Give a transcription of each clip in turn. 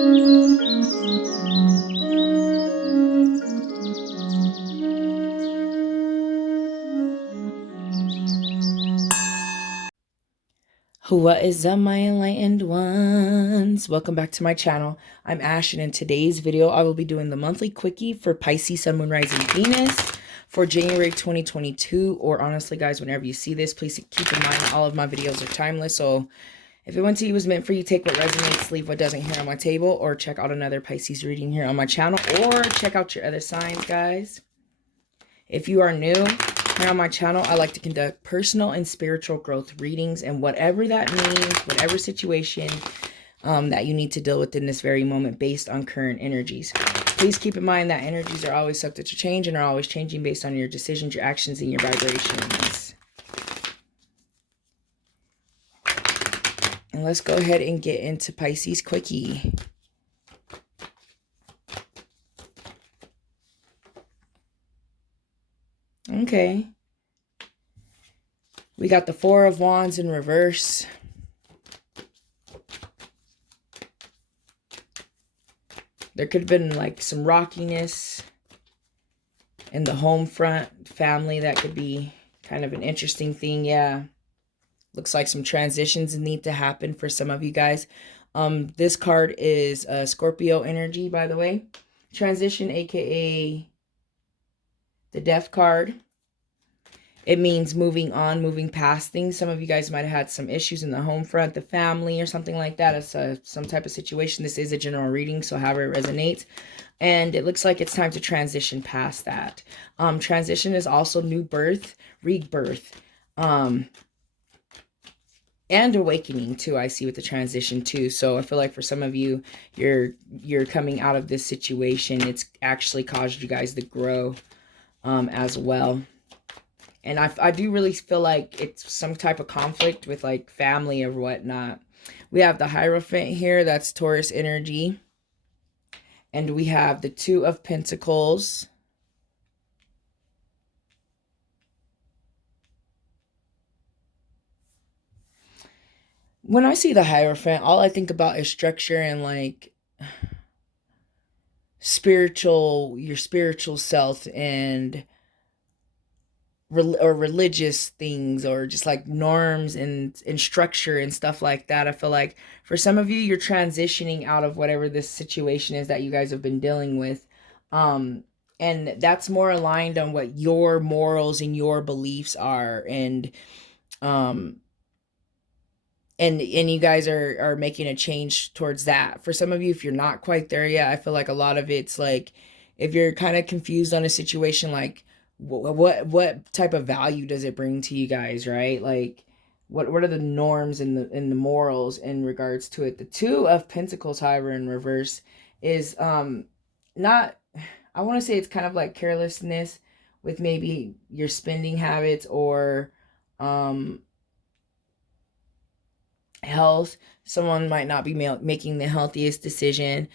What is up, my enlightened ones? Welcome back to my channel. I'm Ash, and in today's video I will be doing the monthly quickie for Pisces, Sun, Moon, Rising, Venus for January 2022, or honestly guys, whenever you see this, please keep in mind all of my videos are timeless. So if it went to you was meant for you, take what resonates, leave what doesn't here on my table, or check out another Pisces reading here on my channel, or check out your other signs, guys. If you are new here on my channel, I like to conduct personal and spiritual growth readings, and whatever that means, whatever situation that you need to deal with in this very moment based on current energies. Please keep in mind that energies are always subject to change and are always changing based on your decisions, your actions, and your vibrations. And let's go ahead and get into Pisces quickie. Okay. We got the Four of Wands in reverse. There could have been like some rockiness in the home front, family. That could be kind of an interesting thing. Yeah. Looks like some transitions need to happen for some of you guys. This card is Scorpio energy, by the way. Transition, aka the Death card. It means moving on, moving past things. Some of you guys might have had some issues in the home front, the family, or something like that. It's some type of situation. This is a general reading, so however it resonates. And it looks like it's time to transition past that. Transition is also new birth, rebirth, and awakening too. I see with the transition too. So I feel like for some of you, you're coming out of this situation. It's actually caused you guys to grow as well. And I do really feel like it's some type of conflict with like family or whatnot. We have the Hierophant here. That's Taurus energy. And we have the Two of Pentacles. When I see the Hierophant, all I think about is structure and like your spiritual self and religious things, or just like norms and structure and stuff like that. I feel like for some of you, you're transitioning out of whatever this situation is that you guys have been dealing with. And that's more aligned on what your morals and your beliefs are. And you guys are making a change towards that. For some of you, if you're not quite there yet, I feel like a lot of it's like, if you're kind of confused on a situation, like, what type of value does it bring to you guys, right? Like what are the norms and the morals in regards to it? The Two of Pentacles, however, in reverse is not, I want to say it's kind of like carelessness with maybe your spending habits, or health. Someone might not be making the healthiest decision.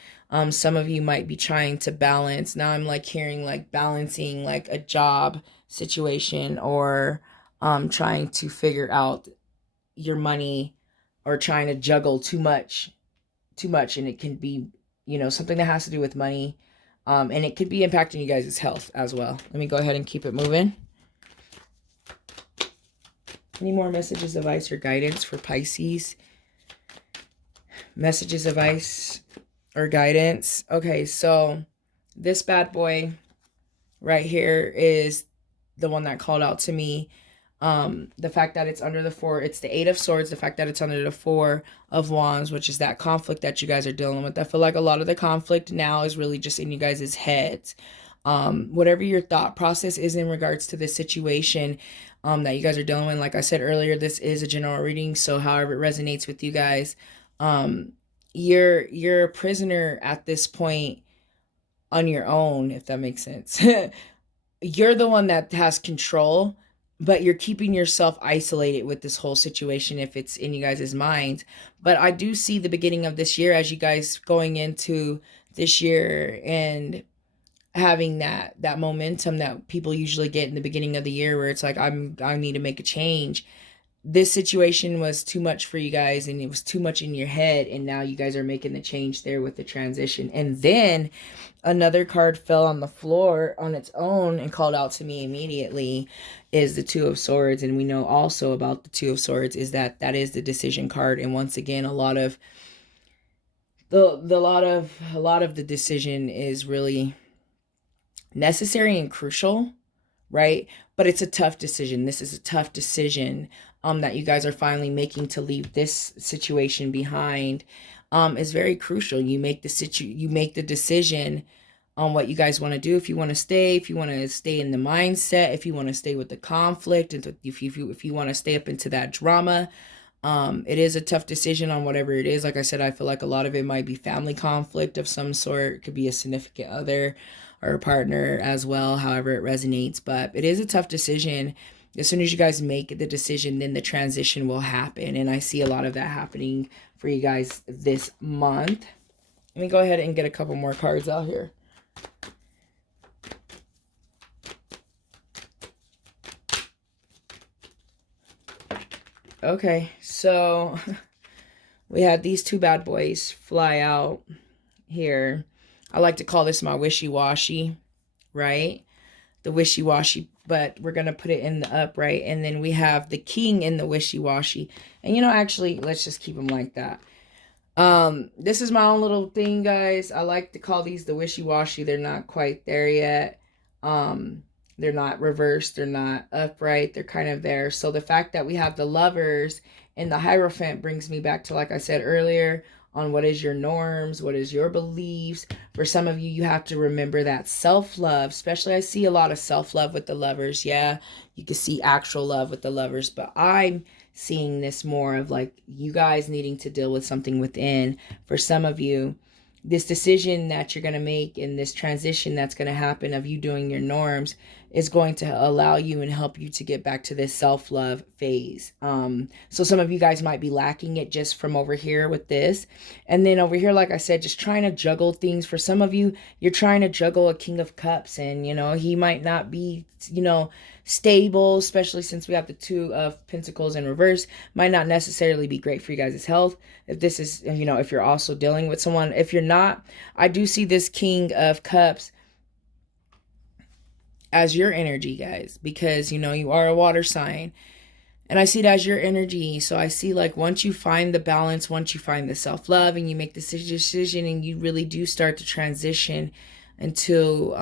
Some of you might be trying to balance. Now I'm like hearing like balancing like a job situation, or trying to figure out your money, or trying to juggle too much. And it can be, you know, something that has to do with money. And it could be impacting you guys' health as well. Let me go ahead and keep it moving. Any more messages, advice, or guidance for Pisces? Messages, advice, or guidance. Okay, so this bad boy right here is the one that called out to me. The fact that it's under the four, it's the Eight of Swords, the fact that it's under the Four of Wands, which is that conflict that you guys are dealing with. I feel like a lot of the conflict now is really just in you guys' heads. Whatever your thought process is in regards to this situation that you guys are dealing with. Like I said earlier, this is a general reading, so however it resonates with you guys, you're a prisoner at this point on your own, if that makes sense. You're the one that has control, but you're keeping yourself isolated with this whole situation if it's in you guys' minds. But I do see the beginning of this year as you guys going into this year and having that momentum that people usually get in the beginning of the year, where it's like, I need to make a change. this situation was too much for you guys, and it was too much in your head, and now you guys are making the change there with the transition. And then another card fell on the floor on its own and called out to me immediately, is the Two of Swords. And we know also about the Two of Swords is that that is the decision card. And once again, a lot of the decision is really necessary and crucial, right? But it's a tough decision. This is a tough decision that you guys are finally making to leave this situation behind. Is very crucial. You make the decision on what you guys want to do. If you want to stay, in the mindset, if you want to stay with the conflict, and if you want to stay up into that drama. It is a tough decision on whatever it is. Like I said, I feel like a lot of it might be family conflict of some sort. It could be a significant other or a partner as well, however it resonates. But it is a tough decision. As soon as you guys make the decision, then the transition will happen. And I see a lot of that happening for you guys this month. Let me go ahead and get a couple more cards out here. Okay, so we had these two bad boys fly out here. I like to call this my wishy-washy, right? The wishy-washy, but we're going to put it in the upright. And then we have the king in the wishy-washy. And, you know, actually, let's just keep them like that. This is my own little thing, guys. I like to call these the wishy-washy. They're not quite there yet. They're not reversed. They're not upright. They're kind of there. So the fact that we have the Lovers and the Hierophant brings me back to, like I said earlier, on what is your norms, what is your beliefs. For some of you, you have to remember that self-love, especially I see a lot of self-love with the Lovers. Yeah, you can see actual love with the Lovers, but I'm seeing this more of like you guys needing to deal with something within. For some of you, this decision that you're going to make in this transition that's going to happen of you doing your norms is going to allow you and help you to get back to this self-love phase. So some of you guys might be lacking it just from over here with this. And then over here, like I said, just trying to juggle things. For some of you, you're trying to juggle a King of Cups, and, you know, he might not be, you know, stable, especially since we have the Two of Pentacles in reverse. Might not necessarily be great for you guys' health. If this is, you know, if you're also dealing with someone, if you're not, I do see this King of Cups as your energy, guys, because, you know, you are a water sign, and I see it as your energy. So I see, like, once you find the balance, once you find the self-love and you make this decision and you really do start to transition into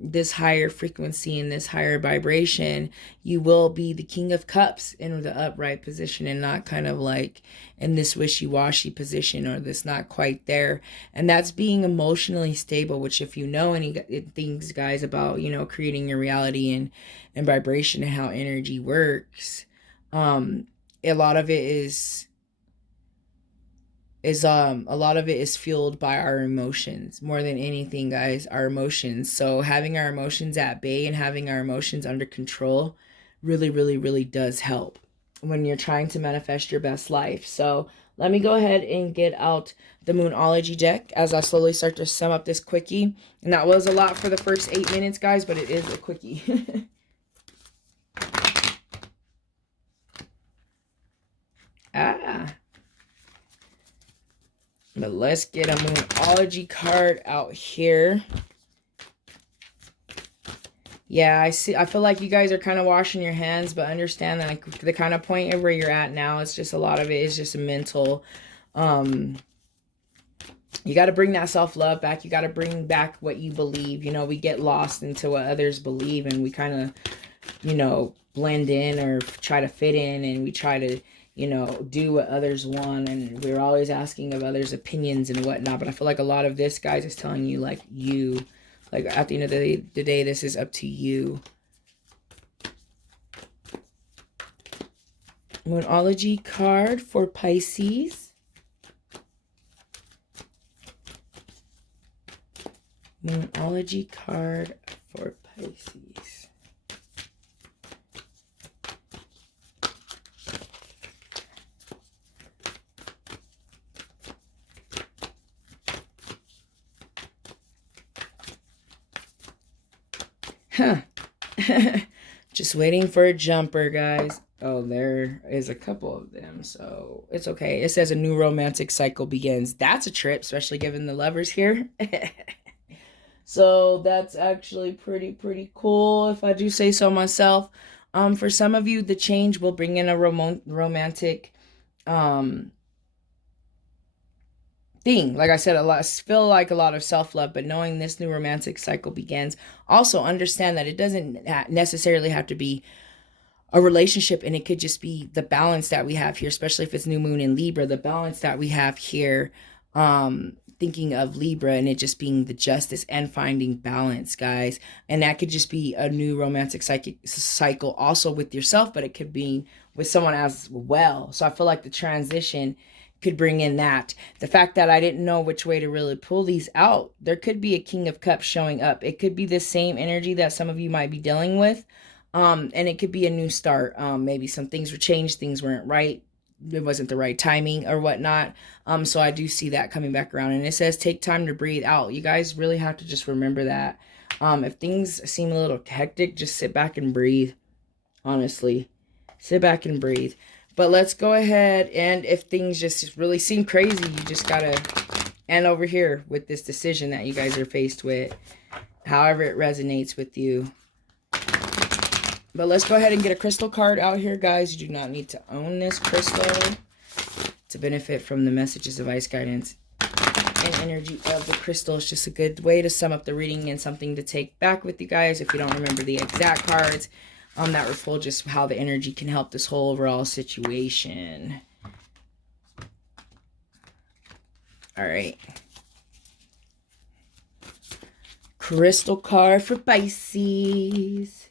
this higher frequency and this higher vibration, you will be the King of Cups in the upright position and not kind of like in this wishy-washy position or this not quite there. And that's being emotionally stable, which, if you know any things, guys, about, you know, creating your reality and vibration and how energy works, a lot of it is fueled by our emotions more than anything, guys. Our emotions. So having our emotions at bay and having our emotions under control really, really, really does help when you're trying to manifest your best life. So let me go ahead and get out the Moonology deck as I slowly start to sum up this quickie. And that was a lot for the first 8 minutes, guys, but it is a quickie. But let's get a Moonology card out here. Yeah, I feel like you guys are kind of washing your hands, but understand that, like, the kind of point of where you're at now, it's just a lot of it is just a mental. You got to bring that self-love back. You got to bring back what you believe. You know, we get lost into what others believe, and we kind of, you know, blend in or try to fit in, and we try to, you know, do what others want, and we're always asking of others' opinions and whatnot. But I feel like a lot of this, guys, is telling you, like, at the end of the day, this is up to you. Moonology card for Pisces. Moonology card for Pisces. Huh. Just waiting for a jumper, guys. Oh, there is a couple of them, so it's okay. It says a new romantic cycle begins. That's a trip, especially given the lovers here. So that's actually pretty cool, if I do say so myself. For some of you, the change will bring in a romantic um thing. Like I said, feel like a lot of self-love, but knowing this new romantic cycle begins, also understand that it doesn't necessarily have to be a relationship, and it could just be the balance that we have here, especially if it's new moon in Libra, the balance that we have here, thinking of Libra and it just being the justice and finding balance, guys. And that could just be a new romantic cycle also with yourself, but it could be with someone as well. So I feel like the transition could bring in that. The fact that I didn't know which way to really pull these out, there could be a King of Cups showing up. It could be the same energy that some of you might be dealing with. And it could be a new start. Maybe some things were changed, things weren't right, it wasn't the right timing or whatnot. So I do see that coming back around. And it says take time to breathe out. You guys really have to just remember that. If things seem a little hectic, just sit back and breathe. Honestly, sit back and breathe. But let's go ahead, and if things just really seem crazy, you just gotta end over here with this decision that you guys are faced with, however it resonates with you. But let's go ahead and get a crystal card out here, guys. You do not need to own this crystal to benefit from the messages, advice, guidance, and energy of the crystal. It's just a good way to sum up the reading and something to take back with you guys if you don't remember the exact cards that were pulled, just how the energy can help this whole overall situation. All right. Crystal card for Pisces.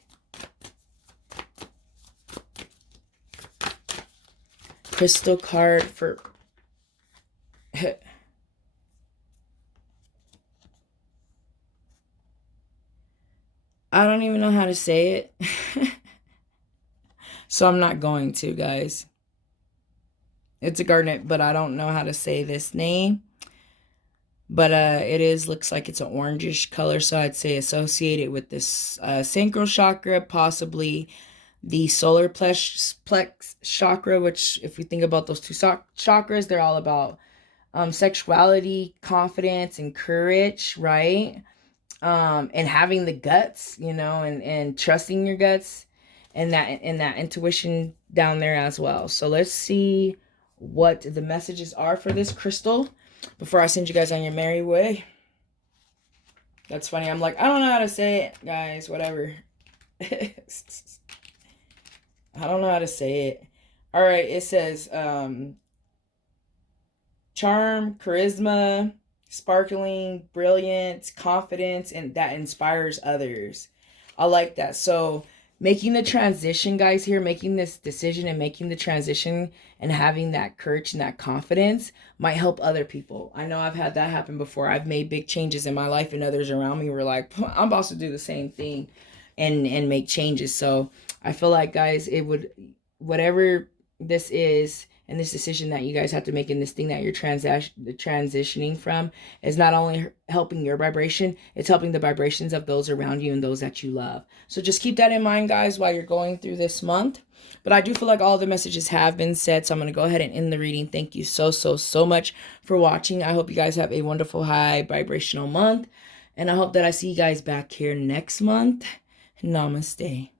Crystal card for I don't even know how to say it. So I'm not going to, guys. It's a garnet, but I don't know how to say this name. But looks like it's an orangish color, so I'd say associated with this sacral chakra, possibly the solar plex chakra, which if we think about those two chakras, they're all about sexuality, confidence, and courage, right? And having the guts, you know, and trusting your guts, and that intuition down there as well. So let's see what the messages are for this crystal before I send you guys on your merry way. That's funny. I'm like, I don't know how to say it, guys. Whatever. I don't know how to say it. All right. It says charm, charisma, sparkling, brilliance, confidence, and that inspires others. I like that. So making the transition, guys, here, making this decision and making the transition and having that courage and that confidence might help other people. I know I've had that happen before. I've made big changes in my life, and others around me were like, I'm about to do the same thing and make changes. So I feel like, guys, it would, whatever this is, and this decision that you guys have to make in this thing that you're transitioning from, is not only helping your vibration, it's helping the vibrations of those around you and those that you love. So just keep that in mind, guys, while you're going through this month. But I do feel like all the messages have been said, so I'm going to go ahead and end the reading. Thank you so much for watching. I hope you guys have a wonderful high vibrational month, and I hope that I see you guys back here next month. Namaste.